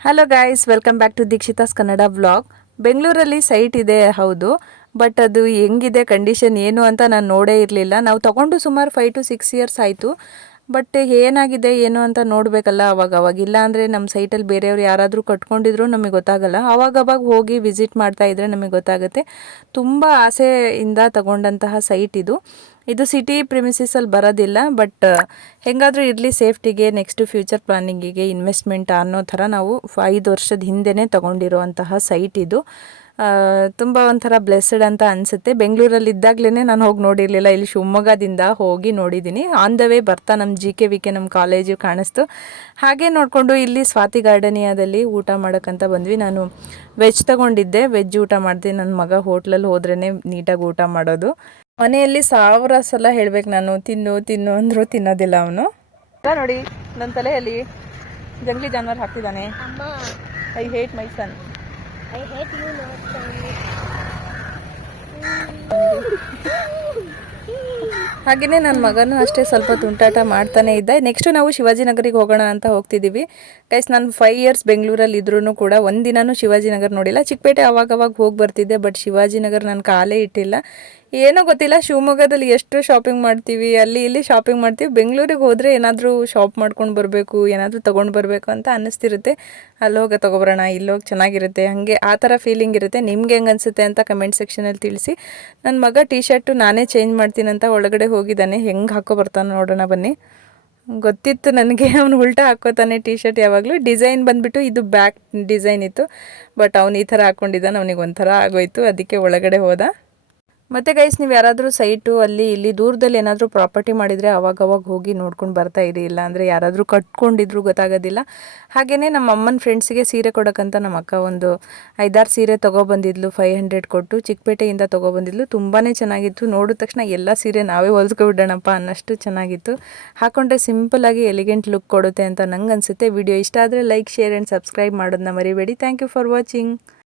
Hello guys welcome back to Dikshita's Kannada vlog ಬೆಂಗಳೂರಲ್ಲಿ site ಇದೆ, ಹೌದು. ಬಟ್ ಅದು ಹೆಂಗಿದೆ ಕಂಡೀಷನ್ ಏನು ಅಂತ ನಾನು ನೋಡೇ ಇರಲಿಲ್ಲ. ನಾವು ತಗೊಂಡು ಸುಮಾರು ಫೈವ್ ಟು ಸಿಕ್ಸ್ ಇಯರ್ಸ್ ಆಯಿತು. ಬಟ್ ಏನಾಗಿದೆ, ಏನು ಅಂತ ನೋಡಬೇಕಲ್ಲ ಅವಾಗ ಅವಾಗ. ಇಲ್ಲ ಅಂದರೆ ನಮ್ಮ ಸೈಟಲ್ಲಿ ಬೇರೆಯವ್ರು ಯಾರಾದರೂ ಕಟ್ಕೊಂಡಿದ್ರು ನಮಗೆ ಗೊತ್ತಾಗಲ್ಲ. ಅವಾಗವಾಗ ಅವಾಗ ಹೋಗಿ ವಿಸಿಟ್ ಮಾಡ್ತಾ ಇದ್ರೆ ನಮಗೆ ಗೊತ್ತಾಗುತ್ತೆ. ತುಂಬ ಆಸೆಯಿಂದ ತಗೊಂಡಂತಹ ಸೈಟ್ ಇದು. ಇದು ಸಿಟಿ ಪ್ರಿಮಿಸಿಸಲ್ಲಿ ಬರೋದಿಲ್ಲ, ಬಟ್ ಹೆಂಗಾದರೂ ಇರಲಿ ಸೇಫ್ಟಿಗೆ ನೆಕ್ಸ್ಟ್ ಫ್ಯೂಚರ್ ಪ್ಲಾನಿಂಗಿಗೆ ಇನ್ವೆಸ್ಟ್ಮೆಂಟ್ ಅನ್ನೋ ಥರ ನಾವು ಐದು ವರ್ಷದ ಹಿಂದೆನೇ ತೊಗೊಂಡಿರುವಂತಹ ಸೈಟ್ ಇದು. ತುಂಬ ಒಂಥರ ಬ್ಲೆಸ್ಡ್ ಅಂತ ಅನಿಸುತ್ತೆ. ಬೆಂಗಳೂರಲ್ಲಿ ಇದ್ದಾಗಲೇ ನಾನು ಹೋಗಿ ನೋಡಿರಲಿಲ್ಲ. ಇಲ್ಲಿ ಶಿವಮೊಗ್ಗದಿಂದ ಹೋಗಿ ನೋಡಿದ್ದೀನಿ ಆನ್ ದ ವೇ ಬರ್ತಾ ನಮ್ಮ ಜಿ ಕೆ ವಿ ಕೆ ನಮ್ಮ ಕಾಲೇಜು ಕಾಣಿಸ್ತು. ಹಾಗೆ ನೋಡಿಕೊಂಡು ಇಲ್ಲಿ ಸ್ವಾತಿ ಗಾರ್ಡನಿಯಾದಲ್ಲಿ ಊಟ ಮಾಡೋಕ್ಕಂತ ಬಂದ್ವಿ. ನಾನು ವೆಜ್ ತಗೊಂಡಿದ್ದೆ. ವೆಜ್ ಊಟ ಮಾಡಿದೆ. ನನ್ನ ಮಗ ಹೋಟ್ಲಲ್ಲಿ ಹೋದ್ರೇ ನೀಟಾಗಿ ಊಟ ಮಾಡೋದು. ಮನೆಯಲ್ಲಿ ಸಾವಿರ ಸಲ ಹೇಳ್ಬೇಕು ನಾನು. ತಿನ್ನು ತಿನ್ನು ಅಂದರೂ ತಿನ್ನೋದಿಲ್ಲ ಅವನು. ನೋಡಿ ನನ್ನ ತಲೆಯಲ್ಲಿ ಜಂಗ್ಲಿ ಜಾನುವಾರು ಹಾಕ್ತಿದ್ದಾನೆ. ಅಮ್ಮ. I hate my son I not you ಹಾಗೆಯೇ ನನ್ನ ಮಗನೂ ಅಷ್ಟೇ ಸ್ವಲ್ಪ ತುಂಟಾಟ ಮಾಡ್ತಾನೆ ಇದ್ದ. ನೆಕ್ಸ್ಟು ನಾವು ಶಿವಾಜಿನಗರಿಗೆ ಹೋಗೋಣ ಅಂತ ಹೋಗ್ತಿದ್ದೀವಿ. ಗೈಸ್ ನಾನು ಫೈವ್ ಇಯರ್ಸ್ ಬೆಂಗಳೂರಲ್ಲಿ ಇದ್ರೂ ಕೂಡ ಒಂದಿನನೂ ಶಿವಾಜಿನಗರ ನೋಡಿಲ್ಲ. ಚಿಕ್ಕಪೇಟೆ ಅವಾಗವಾಗ ಅವಾಗ ಹೋಗಿ ಬರ್ತಿದ್ದೆ ಬಟ್ ಶಿವಾಜಿನಗರ ನಾನು ಕಾಲೇ ಇಟ್ಟಿಲ್ಲ. ಏನೋ ಗೊತ್ತಿಲ್ಲ, ಶಿವಮೊಗ್ಗದಲ್ಲಿ ಎಷ್ಟು ಶಾಪಿಂಗ್ ಮಾಡ್ತೀವಿ, ಅಲ್ಲಿ ಇಲ್ಲಿ ಶಾಪಿಂಗ್ ಮಾಡ್ತೀವಿ, ಬೆಂಗಳೂರಿಗೆ ಹೋದರೆ ಏನಾದರೂ ಶಾಪ್ ಮಾಡ್ಕೊಂಡು ಬರಬೇಕು, ಏನಾದರೂ ತೊಗೊಂಡು ಬರಬೇಕು ಅಂತ ಅನ್ನಿಸ್ತಿರುತ್ತೆ. ಅಲ್ಲಿ ಹೋಗಿ ತೊಗೊಬರೋಣ ಇಲ್ಲೋಗಿ ಚೆನ್ನಾಗಿರುತ್ತೆ, ಹಾಗೆ ಆ ಥರ ಫೀಲಿಂಗ್ ಇರುತ್ತೆ. ನಿಮ್ಗೆ ಹೆಂಗೆ ಅನಿಸುತ್ತೆ ಅಂತ ಕಮೆಂಟ್ ಸೆಕ್ಷನಲ್ಲಿ ತಿಳಿಸಿ. ನನ್ನ ಮಗ ಟೀ ಶರ್ಟು ನಾನೇ ಚೇಂಜ್ ಮಾಡ್ತೀನಂತ ಒಳಗಡೆ ಹೋಗಿದ್ದಾನೆ, ಹೆಂಗೆ ಹಾಕೋ ಬರ್ತಾನೆ ನೋಡೋಣ ಬನ್ನಿ. ಗೊತ್ತಿತ್ತು ನನಗೆ, ಅವನು ಉಲ್ಟಾ ಹಾಕೋತಾನೆ ಟೀ ಶರ್ಟ್ ಯಾವಾಗಲೂ. ಡಿಸೈನ್ ಬಂದುಬಿಟ್ಟು ಇದು ಬ್ಯಾಕ್ ಡಿಸೈನ್ ಇತ್ತು ಬಟ್ ಅವನು ಈ ಥರ ಹಾಕ್ಕೊಂಡಿದ್ದಾನೆ ಅವನಿಗೆ ಒಂಥರ ಆಗೋಯ್ತು, ಅದಕ್ಕೆ ಒಳಗಡೆ ಹೋದ. ಮತ್ತು ಗೈಸ್ ನೀವು ಯಾರಾದರೂ ಸೈಟು ಅಲ್ಲಿ ಇಲ್ಲಿ ದೂರದಲ್ಲಿ ಏನಾದರೂ ಪ್ರಾಪರ್ಟಿ ಮಾಡಿದರೆ ಅವಾಗ ಅವಾಗ ಹೋಗಿ ನೋಡ್ಕೊಂಡು ಬರ್ತಾ ಇರಿ. ಇಲ್ಲ ಅಂದರೆ ಯಾರಾದರೂ ಕಟ್ಕೊಂಡಿದ್ರು ಗೊತ್ತಾಗೋದಿಲ್ಲ. ಹಾಗೆಯೇ ನಮ್ಮ ಅಮ್ಮನ ಫ್ರೆಂಡ್ಸಿಗೆ ಸೀರೆ ಕೊಡೋಕ್ಕಂತ ನಮ್ಮ ಅಕ್ಕ ಒಂದು ಐದಾರು ಸೀರೆ ತೊಗೊಬಂದಿದ್ಲು ಫೈವ್ ಹಂಡ್ರೆಡ್ ಕೊಟ್ಟು ಚಿಕ್ಕಪೇಟೆಯಿಂದ ತೊಗೊಬಂದಿದ್ಲು ತುಂಬಾ ಚೆನ್ನಾಗಿತ್ತು. ನೋಡಿದ ತಕ್ಷಣ ಎಲ್ಲ ಸೀರೆ ನಾವೇ ಹೊಲ್ಸ್ಕೊಬಿಡೋಣಪ್ಪ ಅನ್ನಷ್ಟು ಚೆನ್ನಾಗಿತ್ತು. ಹಾಕೊಂಡ್ರೆ ಸಿಂಪಲಾಗಿ ಎಲಿಗೆಂಟ್ ಲುಕ್ ಕೊಡುತ್ತೆ ಅಂತ ನಂಗೆ ಅನಿಸುತ್ತೆ ವಿಡಿಯೋ ಇಷ್ಟ ಆದರೆ ಲೈಕ್ ಶೇರ್ ಆ್ಯಂಡ್ ಸಬ್ಸ್ಕ್ರೈಬ್ ಮಾಡೋದನ್ನ ಮರಿಬೇಡಿ. Thank you for watching